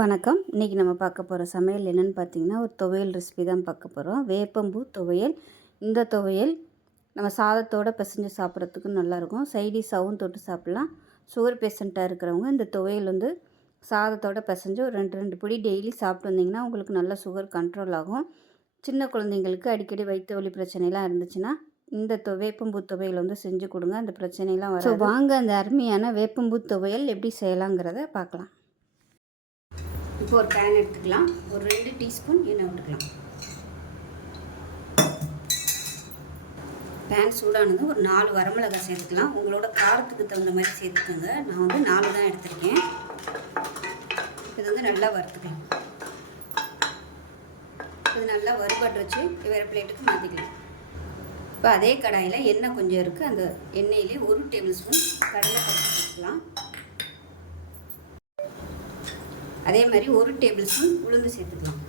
வணக்கம். இன்றைக்கி நம்ம பார்க்க போகிற சமையல் என்னென்னு பார்த்தீங்கன்னா ஒரு துவையல் ரெசிபி தான் பார்க்க போகிறோம் வேப்பம்பூ துவையல். இந்த துவையல் நம்ம சாதத்தோடு பிசைஞ்சு சாப்பிட்றதுக்கு நல்லாயிருக்கும். சைடிஷாகவும் தொட்டு சாப்பிட்லாம். சுகர் பேஷண்ட்டாக இருக்கிறவங்க இந்த துவையல் வந்து சாதத்தோடு பிசைஞ்சு ஒரு ரெண்டு ரெண்டு பிடி டெய்லி சாப்பிட்டு வந்தீங்கன்னா உங்களுக்கு நல்ல சுகர் கண்ட்ரோல் ஆகும். சின்ன குழந்தைங்களுக்கு அடிக்கடி வயிற்று வலி பிரச்சனைலாம் இருந்துச்சுன்னா இந்த தொ வேப்பம்பூ துவையல் வந்து செஞ்சு கொடுங்க. அந்த பிரச்சனைலாம் வரும் வாங்க அந்த அருமையான வேப்பம்பூ துவையல் எப்படி செய்யலாங்கிறத பார்க்கலாம். இப்போ ஒரு பேன் எடுத்துக்கலாம். ஒரு ரெண்டு டீஸ்பூன் எண்ணெய் விட்டுக்கலாம் பேன் சூடானது ஒரு நாலு வரமிளகாய் சேர்த்துக்கலாம். உங்களோட காரத்துக்கு தகுந்த மாதிரி சேர்த்துக்கோங்க. நான் வந்து நாலு தான் எடுத்திருக்கேன். இது வந்து நல்லா வறுத்துக்கலாம். இது நல்லா வறுபட்டு வச்சு வேறு பிளேட்டுக்கு மாற்றிக்கலாம் இப்போ அதே கடாயில் எண்ணெய் கொஞ்சம் இருக்குது அந்த எண்ணெயிலே ஒரு டேபிள் ஸ்பூன் கடலை பருப்பு சேர்த்துக்கலாம். அதே மாதிரி ஒரு டேபிள் ஸ்பூன் உளுந்து சேர்த்துக்கலாம்.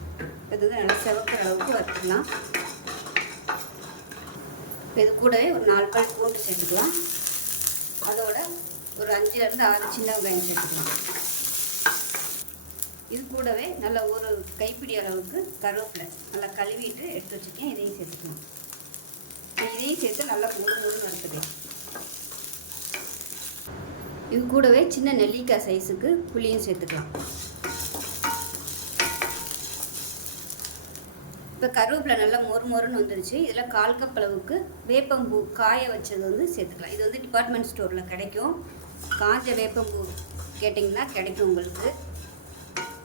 இது வந்து நல்லா சிவக்கிற அளவுக்கு வறுத்துக்கலாம். இது கூடவே ஒரு நாலு பால் பூண்டு சேர்த்துக்கலாம். அதோட ஒரு அஞ்சுலேருந்து ஆறு சின்ன வெங்காயம் சேர்த்துக்கலாம். இது கூடவே நல்லா ஒரு கைப்பிடி அளவுக்கு கருவேப்பிலை நல்லா கழுவிட்டு எடுத்து வச்சுருக்கேன். இதையும் சேர்த்துக்கலாம். இதையும் சேர்த்து நல்லா மூணு மூணு வறுத்துக்கலாம். இது கூடவே சின்ன நெல்லிக்காய் சைஸுக்கு புளியும் சேர்த்துக்கலாம். இப்போ கருவேப்பிலை நல்லா மொறு மொறுன்னு வந்துருச்சு. இதில் கால் கப் அளவுக்கு வேப்பம்பூ காய வச்சது வந்து சேர்த்துக்கலாம். இது வந்து டிபார்ட்மெண்ட் ஸ்டோரில் கிடைக்கும். காஞ்ச வேப்பம்பூ கேட்டிங்கன்னா கிடைக்கும் உங்களுக்கு.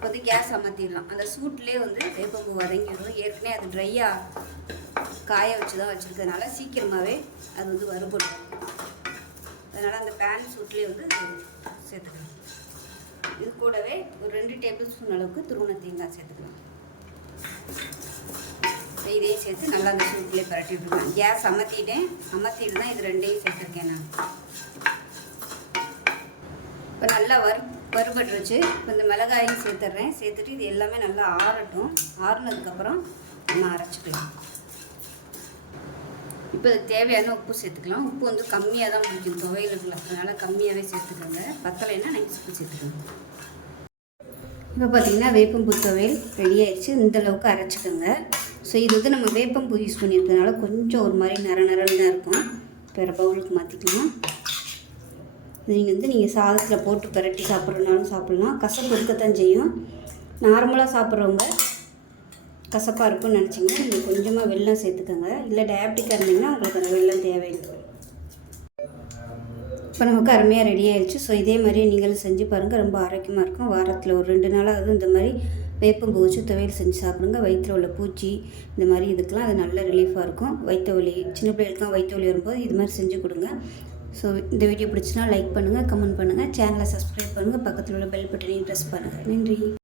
வந்து கேஸ் அமர்த்திடலாம். அந்த சூட்லேயே வந்து வேப்பம்பூ வதங்கிடும். ஏற்கனவே அது ட்ரையாக காய வச்சு தான் வச்சுருக்கிறதுனால சீக்கிரமாகவே அது வந்து வறுபடும். அதனால் அந்த பேன் சூட்லேயே வந்து சேர்த்துக்கலாம். இது கூடவே ஒரு ரெண்டு டேபிள் ஸ்பூன் அளவுக்கு துருவண தேங்காய் சேர்த்துக்கலாம். இதையும் சேர்த்து நல்லா அந்த சூட்டிலே பரட்டி விட்டுருவேன் கேஸ் அமர்த்திட்டேன் அமர்த்திட்டு தான் இது ரெண்டையும் சேர்த்துருக்கேன் நான். இப்போ நல்லா வறு வறுபட்டுருச்சு. இப்போ இந்த மிளகாயும் சேர்த்துட்றேன் சேர்த்துட்டு இது எல்லாமே நல்லா ஆறட்டும். ஆறுனதுக்கப்புறம் நம்ம அரைச்சிக்கலாம். இப்போ இதுக்கு தேவையான உப்பு சேர்த்துக்கலாம். உப்பு வந்து கம்மியாக தான் பிடிக்கும். துவையலுக்குள்ள. அதனால் கம்மியாகவே சேர்த்துக்கோங்க. பத்தலைன்னா நைட் உப்பு சேர்த்துக்கோங்க. இப்போ பார்த்தீங்கன்னா வேப்பம்பூ துவையல் ரெடி ஆயிடுச்சு. இந்தளவுக்கு அரைச்சிக்கோங்க. ஸோ இது வந்து நம்ம வேப்பம்பூ யூஸ் பண்ணியிருக்கனால கொஞ்சம் ஒரு மாதிரி நர நரன்னு தான் இருக்கும். வேறு பவுலுக்கு மாற்றிக்கலாம் நீங்கள் வந்து நீங்கள் சாதத்தில் போட்டு பரட்டி சாப்பிட்றதுனாலும் சாப்பிட்லாம். கசப்பு இருக்கத்தான் செய்யும். நார்மலாக சாப்பிட்றவங்க கசப்பாக இருக்கும்னு நினச்சிங்கன்னா நீங்கள் கொஞ்சமாக வெள்ளம் சேர்த்துக்கோங்க. இல்லை டயபெட்டிக்காக இருந்தீங்கன்னா உங்களுக்கு அந்த வெள்ளம் தேவையில்லை. இப்போ நமக்கு அருமையாக ரெடி ஆயிடுச்சு. ஸோ இதே மாதிரியே நீங்களும் செஞ்சு பாருங்கள் ரொம்ப ஆரோக்கியமாக இருக்கும். வாரத்தில் ஒரு ரெண்டு நாளாவது இந்த மாதிரி வேப்பம்பூ வச்சு துவையல் செஞ்சு சாப்பிடுங்க. வயிற்றில் உள்ள பூச்சி இந்த மாதிரி இதுக்கெலாம் அது நல்ல ரிலீஃபாக இருக்கும். வயிற்று வலி சின்ன பிள்ளைகளுக்குலாம் வயிற்று வலி வரும்போது இது மாதிரி செஞ்சு கொடுங்க. ஸோ இந்த வீடியோ பிடிச்சினா லைக் பண்ணுங்கள் கமெண்ட் பண்ணுங்கள் சேனலை சப்ஸ்கிரைப் பண்ணுங்கள் பக்கத்தில் உள்ள பெல் பட்டனையும் ப்ரெஸ் பண்ணுங்கள் நன்றி.